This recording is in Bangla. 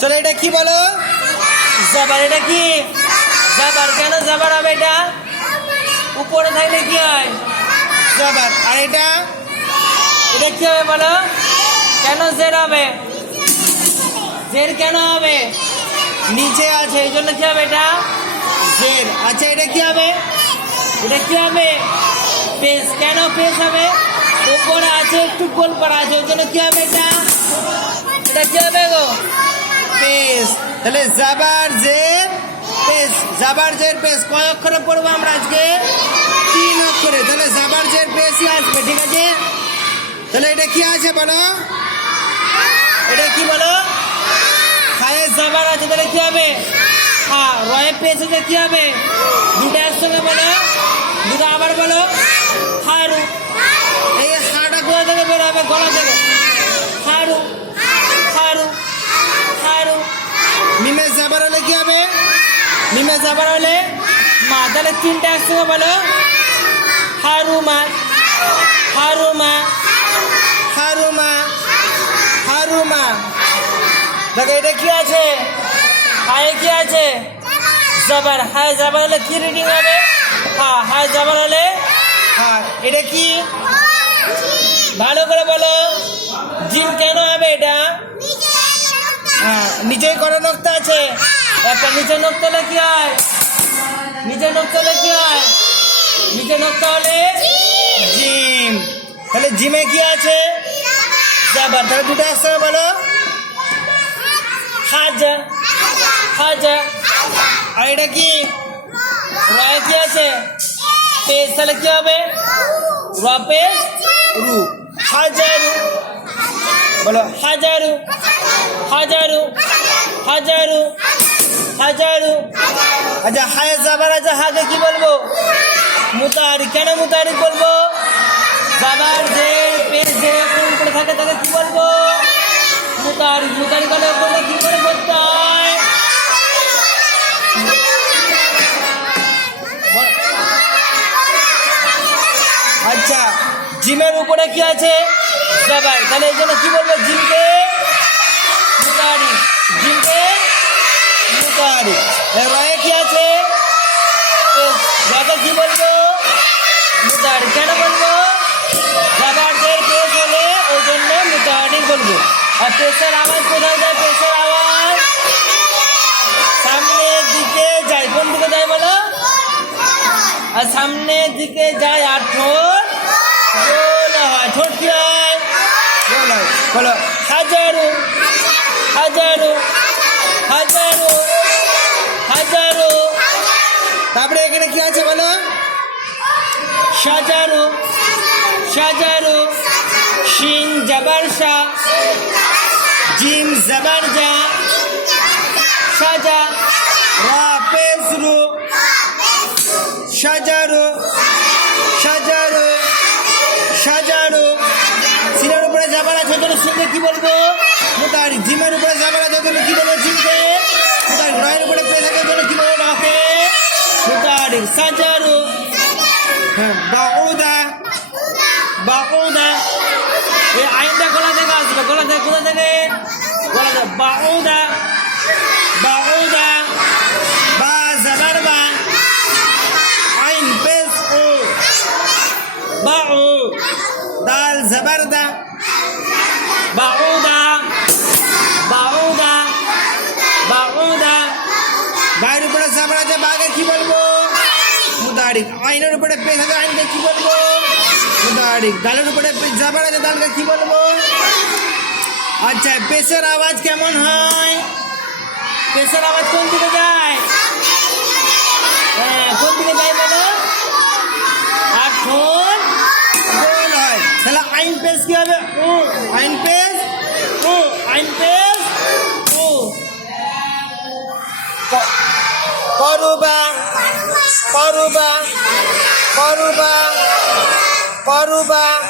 চলো এটা কি বলো? জাবার, এটা কি? জাবার, কেন জাবার হবে এটা? উপরে থাকলে কি হয়? জাবার, আর এটা? এটা কি হবে বলো? কেন জের হবে? জের কেন হবে? নিচে আছে, এই জন্য কি হবে এটা? জের। আচ্ছা এটা কি হবে? এটা কি হবে? পেস কেন পেস হবে? উপরে আছে, একটু গোল করা আছে, ওই জন্য কি হবে এটা? এটা কি হবে গো? পেস তাহলে জাবার জের পেস জাবার জের পেস কয় অক্ষরে পড়ব আমরা আজকে? তিন অক্ষরে। তাহলে জাবার জের পেসই আসবে, ঠিক আছে? তাহলে এটা কি আছে বলো? এটা কি বলো? খায়ে জাবার আছে, তাহলে কি হবে? হ্যাঁ রয়ে পেস আছে কি হবে? দুটো একসঙ্গে বলো। দুটো আবার বলো। হারু। এই হাটা কোথা থেকে বের হবে? গলা থেকে। হারু হারু মিমে জাবার হলে কি হবে মিমে জাবার হলে? মা তাহলে তিনটা একসঙ্গে বলো। হারুমা হারুমা হারুমা হারুমা। দেখো এটা কি আছে? হায় কি আছে? জাবার হায় জাবার হলে কি রিডিং হবে? হ্যাঁ হায় জাবার হলে? হ্যাঁ এটা কি? ভালো করে বলো। জিম কেন হবে এটা? হ্যাঁ নিচে করে নক্তা আছে। একটা নিচে নক্তা হলে কি হয়? নিচে নক্তা হলে কি হয়? নিচে নক্তা হলে জিম। তাহলে জিমে কি আছে? জাবার। তাহলে দুটো একসঙ্গে বলো? হাজা হাজা আর এটা কি? রয়ে কি আছে? পেজ তাহলে কি হবে? রপে রু। হাজারু। বলো, হাজারু। হাজারু। হাজারু। হাজারু। আচ্ছা হায় জাবার আছে হাকে কি বলব? মুতারি কেন মুতারি বলব? জাবার যে পেজ যে কোন করে থাকে, তাকে কি বলব? মুতারি মুতারি করে বলে কি করে বলতে হয়? আচ্ছা জিমের উপরে কি আছে? জাবার তাহলে এই জন্য কি বলব? জিমকে মুতারি রয়ে কি আছে? রকে কি বলব মুতারি কেন বলব জাবারদের পেশ হলে ওই জন্য মুতারি বলব। আর পেশের আওয়াজ কোথায় যায়? পেশের আওয়াজ? সামনের দিকে যায়। কোন দিকে যায় বলো? আর সামনের দিকে যায় আর ঠোঁট? গোল হয়। ঠোঁট কি হয়? হয়। বলো। তারপরে এখানে কি আছে বলো? সাজারো সাজারো শিন জাবার শাহ জিম জাবার যা, সাজা, রা পেসরু সাজারো সাজারো সাজারো সিনের উপরে যাবার আছে ওই সিনকে কি বলব? মুতারি জিমের উপরে যাবার আছে ওই কি বলব? জিমকে? মুতারি রয়ের উপরে থাকে ওই কি সাজারো বাউদা। বাউদা। এই আইনটা গলা থেকে আসবে, গলা থেকে, কোথা থেকে? গলা থেকে। বাউদা। বাউদা। বা জাবার বা। আইন পেস ও। বাউ। দাল জবরদা বাউদা। বাউদা। বাউদা। বাইরের উপরে জাবর আছে বাঘে কি বলব? মুদারিক আইনের উপরে পেশ আইনকে কি বলব? মুদারিক গালের উপরে জাবর আছে দালকে কি বলব? আচ্ছা পেশের আওয়াজ কেমন হয়? পেশের আওয়াজ কোন দিকে যায়? হ্যাঁ কোন দিকে যায় বলো? আর ঠোঁট গোল হয়। তাহলে আইন পেশ কি হবে? ও আইন পেশ? ও আইন পেশ? ও Porubang, porubang, porubang, porubang.